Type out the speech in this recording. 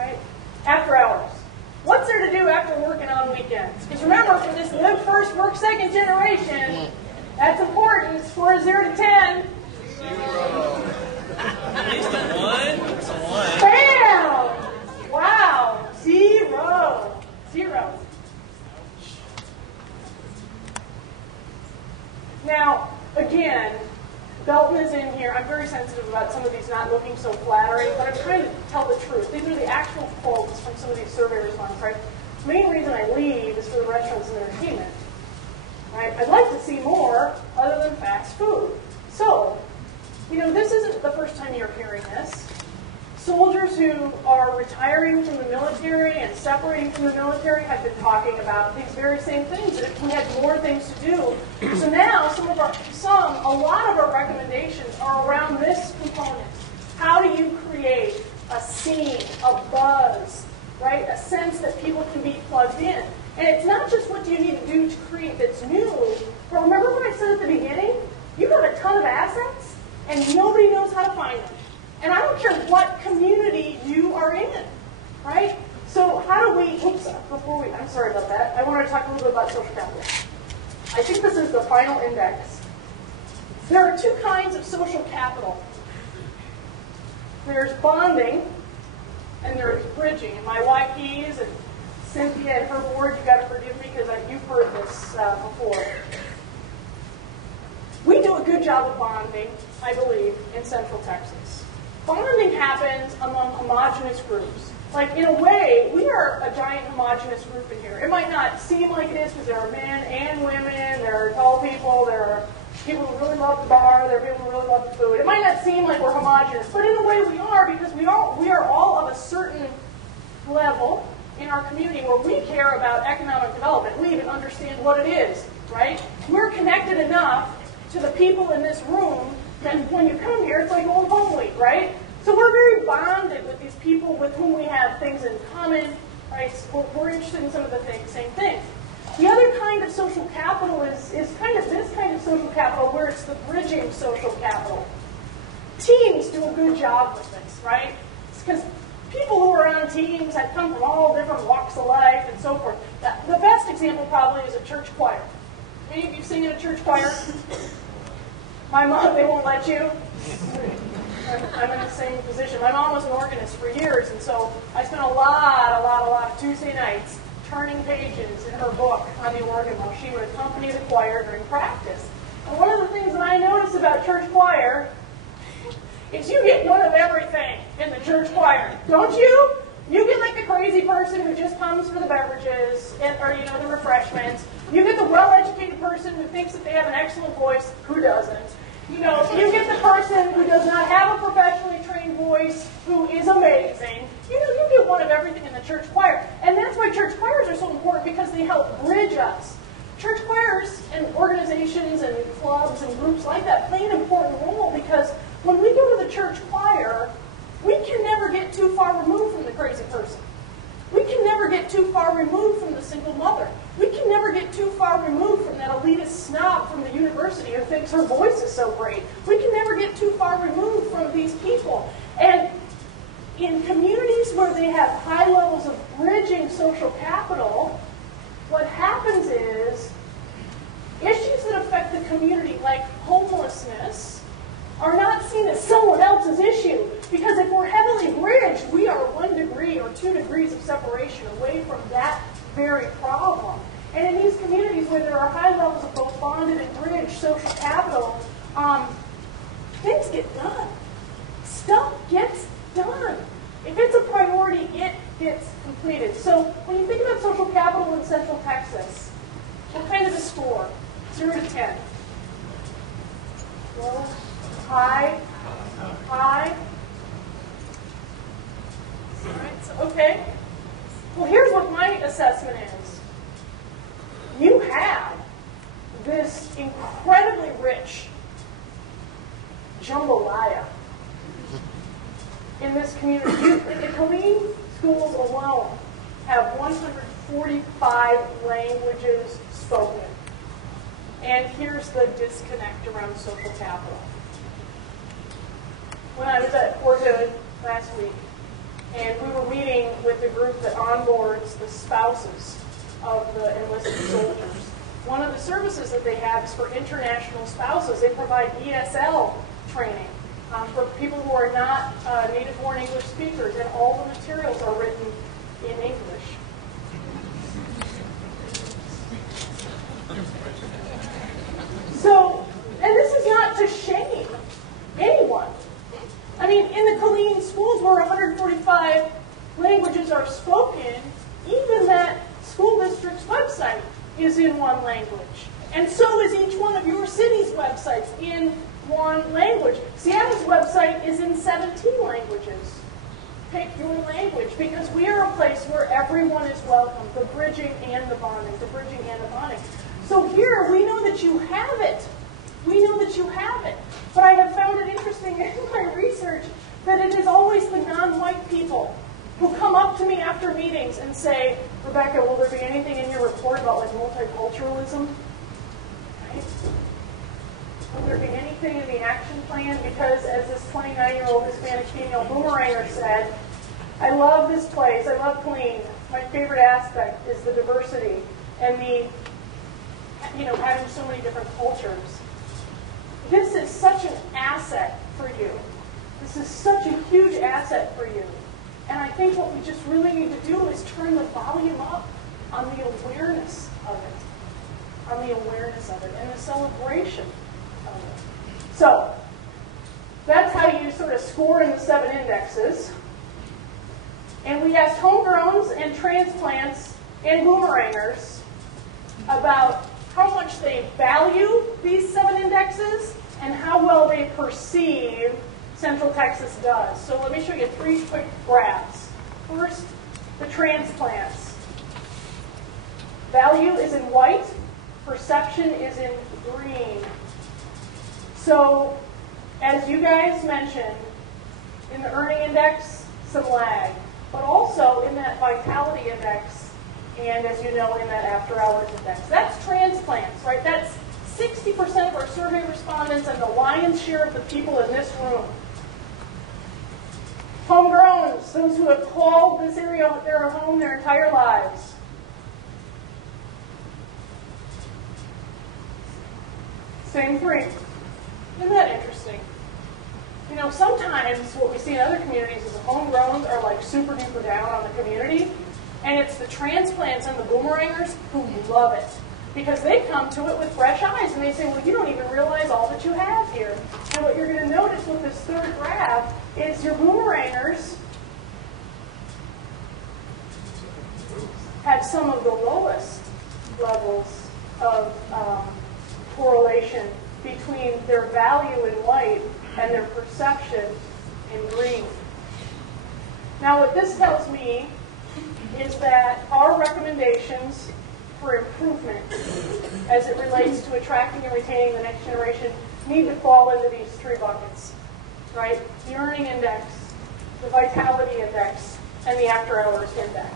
right? After hours. What's there to do after working on weekends? Because remember, for this live first, work second generation, that's important. Score a 0 to 10. 0. At least a 1. It's a 1. Bam! Wow. 0. 0. Now, again, Belton is in here. I'm very sensitive about some of these not looking so flattering, but I'm trying to tell the truth. These are the actual quotes from some of these survey responses, right? The main reason I leave is for the restaurants and entertainment, right? I'd like to see more other than fast food. So, this isn't the first time you're hearing this. Soldiers who are retiring from the military and separating from the military have been talking about these very same things, that if we had more things to do. So now, a lot of our recommendations are around this component. How do you create a scene, a buzz, right? A sense that people can be plugged in. And it's not just what do you need to do to create that's new, but remember what I said at the beginning? You have a ton of assets, and nobody knows how to find them. And I don't care what community you are in, right? So how do we, I'm sorry about that. I want to talk a little bit about social capital. I think this is the final index. There are two kinds of social capital. There's bonding, and there's bridging. And my YPs and Cynthia and her board, you got to forgive me because you've heard this before. We do a good job of bonding, I believe, in Central Texas. Bonding happens among homogenous groups. Like, in a way, we are a giant homogenous group in here. It might not seem like it is because there are men and women, there are tall people, there are people who really love the bar, there are people who really love the food. It might not seem like we're homogenous, but in a way we are, because we are all of a certain level in our community where we care about economic development. We even understand what it is, right? We're connected enough to the people in this room that when you come here, it's like old home week, right? So we're very bonded with these people with whom we have things in common, right? So we're interested in some of the same things. The other kind of social capital is kind of this kind of social capital where it's the bridging social capital. Teams do a good job with this, right? It's because people who are on teams have come from all different walks of life and so forth. The best example probably is a church choir. Any of you sing in a church choir? My mom, they won't let you. I'm in the same position. My mom was an organist for years, and so I spent a lot of Tuesday nights turning pages in her book on the organ while she would accompany the choir during practice. And one of the things that I noticed about church choir is you get one of everything in the church choir, don't you? You get like the crazy person who just comes for the beverages or the refreshments. You get the well-educated person who thinks that they have an excellent voice. Who doesn't? You get the person who does not have a professionally trained voice, who is amazing. You get one of everything in the church choir. And that's why church choirs are so important, because they help bridge us. Church choirs and organizations and clubs and groups like that play an important role, because when we go to the church choir, we can never get too far removed from the crazy person. We can never get too far removed from the single mother. We can never get too far removed from that elitist snob from the university who thinks her voice is so great. We can never get too far removed from these people. And in communities where they have high levels of bridging social capital, what happens is issues that affect the community, like homelessness, are not seen as someone else's issue. Because if we're heavily bridged, we are 1 degree or 2 degrees of separation away from that very problem. And in these communities where there are high levels of both bonded and bridged social capital, things get done. Stuff gets done. If it's a priority, it gets completed. So when you think about social capital in Central Texas, what kind of a score? 0 to 10. Low, high, high. All right, so, okay. Well, here's what my assessment is. You have this incredibly rich jambalaya in this community. The Killeen schools alone have 145 languages spoken. And here's the disconnect around social capital. When I was at Fort Hood last week, and we were meeting with the group that onboards the spouses of the enlisted soldiers. One of the services that they have is for international spouses. They provide ESL training for people who are not native-born English speakers, and all the materials are written in English. So, and this is not to shame anyone. I mean, in the Killeen schools where 145 languages are spoken, even that school district's website is in one language. And so is each one of your city's websites in one language. Seattle's website is in 17 languages. Pick your language, because we are a place where everyone is welcome, the bridging and the bonding, the bridging and the bonding. So here, we know that you have it. We know that you have it. But I have found it interesting in my research that it is always the non-white people who come up to me after meetings and say, Rebecca, will there be anything in your report about like multiculturalism? Right? Will there be anything in the action plan? Because as this 29-year-old Hispanic female boomeranger said, I love this place, I love Killeen. My favorite aspect is the diversity and the, having so many different cultures. This is such an asset for you. This is such a huge asset for you. And I think what we just really need to do is turn the volume up on the awareness of it. On the awareness of it and the celebration of it. So, that's how you sort of score in the 7 indexes. And we asked homegrowns and transplants and boomerangers about how much they value these 7 indexes and how well they perceive Central Texas does. So let me show you 3 quick graphs. First, the transplants. Value is in white, perception is in green. So, as you guys mentioned, in the earning index, some lag. But also in that vitality index, and as you know, in that after hours index. That's transplants, right? That's 60% of our survey respondents and the lion's share of the people in this room. Homegrowns, those who have called this area their home their entire lives. Same 3. Isn't that interesting? Sometimes what we see in other communities is the homegrowns are like super duper down on the community, and it's the transplants and the boomerangers who love it. Because they come to it with fresh eyes and they say, well, you don't even realize all that you have here. And what you're going to notice with this 3rd graph is your boomerangers have some of the lowest levels of correlation between their value in white and their perception in green. Now what this tells me is that our recommendations for improvement as it relates to attracting and retaining the next generation need to fall into these 3 buckets, right? The earning index, the vitality index, and the after hours index.